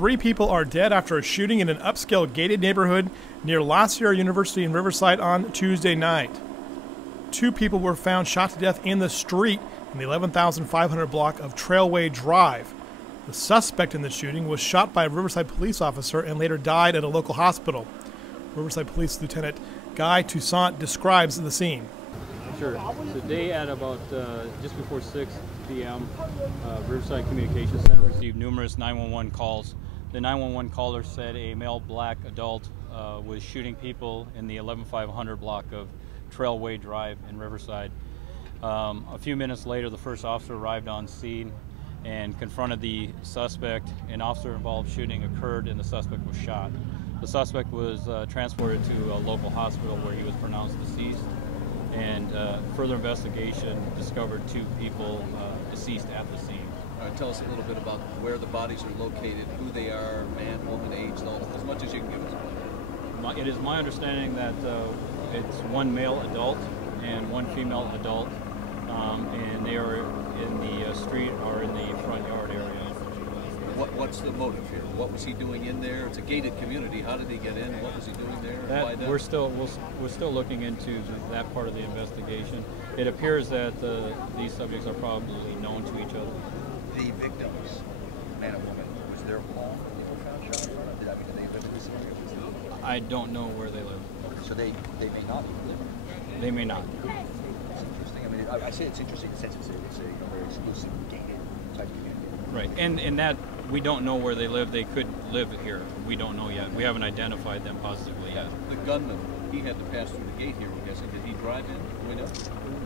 3 people are dead after a shooting in an upscale gated neighborhood near La Sierra University in Riverside on Tuesday night. 2 people were found shot to death in the street in the 11,500 block of Trailway Drive. The suspect in the shooting was shot by a Riverside police officer and later died at a local hospital. Riverside Police Lieutenant Guy Toussaint describes the scene. Sure. Today at about just before 6 p.m., Riverside Communications Center received numerous 911 calls. The 911 caller said a male black adult was shooting people in the 11,500 block of Trailway Drive in Riverside. A few minutes later, the first officer arrived on scene and confronted the suspect. An officer-involved shooting occurred and the suspect was shot. The suspect was transported to a local hospital where he was pronounced deceased, and further investigation discovered 2 people deceased at the scene. Tell us a little bit about where the bodies are located, who they are, man, woman, age, as much as you can give us. It is my understanding that it's 1 male adult and 1 female adult, and they are in the street or in the front yard area. What's the motive here? What was he doing in there? It's a gated community. How did he get in? What was he doing there? We're still looking into that part of the investigation. It appears that these subjects are probably known to each other. The victims, man and woman, was their home when they were found shot? Did they live in this area? I don't know where they live. So they may not live. They may not. It's interesting. I mean, I say it's interesting in the sense it's a very exclusive gated type community. Right, and that we don't know where they live. They could live here. We don't know yet. We haven't identified them positively yet. The gunman, he had to pass through the gate here, I'm guessing. Did he drive in? Do we know?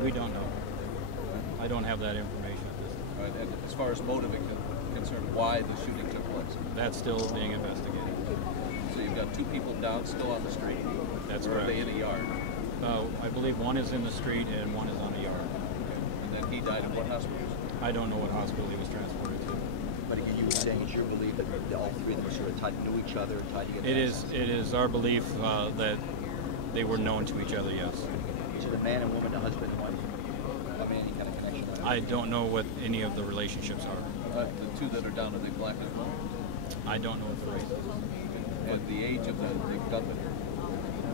We don't know. I don't have that information at this time. All right, and as far as motive is concerned, why the shooting took place? That's still being investigated. So you've got 2 people down, still on the street. That's correct. Or are they correct. in a yard? I believe 1 is in the street and 1 is on the yard. And then he died in what hospital? I don't know what hospital he was transported to. But again, you were saying it's your belief that all 3 of them were sort of tied to know each other, tied together? It is our belief that they were known to each other, yes. So the man and woman, the husband and wife, have any kind of connection? I don't know what any of the relationships are. The 2 that are down, are they black as well? I don't know what the race is. And the age of the gunman?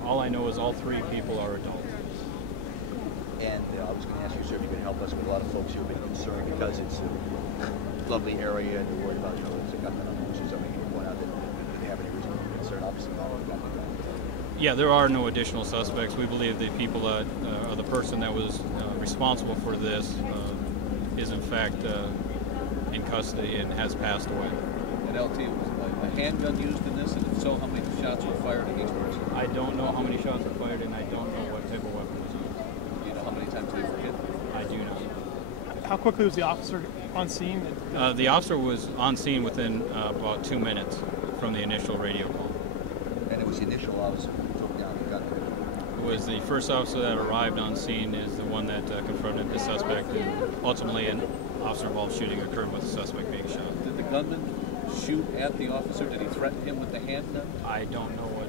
All I know is all 3 people are adults. And I was going to ask you, sir, if you could help us with a lot of folks who have been concerned because it's a lovely area and they're worried about, there's a gunman on the loose or something. You point out that they have any reason for concern, obviously not only gunman. Yeah, there are no additional suspects. We believe the people that, or the person that was responsible for this is in fact in custody and has passed away. And LT, was a handgun used in this? And if so, how many shots were fired at each person? I don't know how many shots were fired and I don't know what type of weapon was used. Do you know how many times they were hit? I do not. How quickly was the officer on scene? The officer was on scene within about 2 minutes from the initial radio call. And it was the initial officer who took down the gun. It was the first officer that arrived on scene is the one that confronted the suspect, and ultimately an officer-involved shooting occurred with the suspect being shot. Did the gunman shoot at the officer? Did he threaten him with the handgun? I don't know what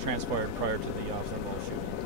transpired prior to the officer-involved shooting.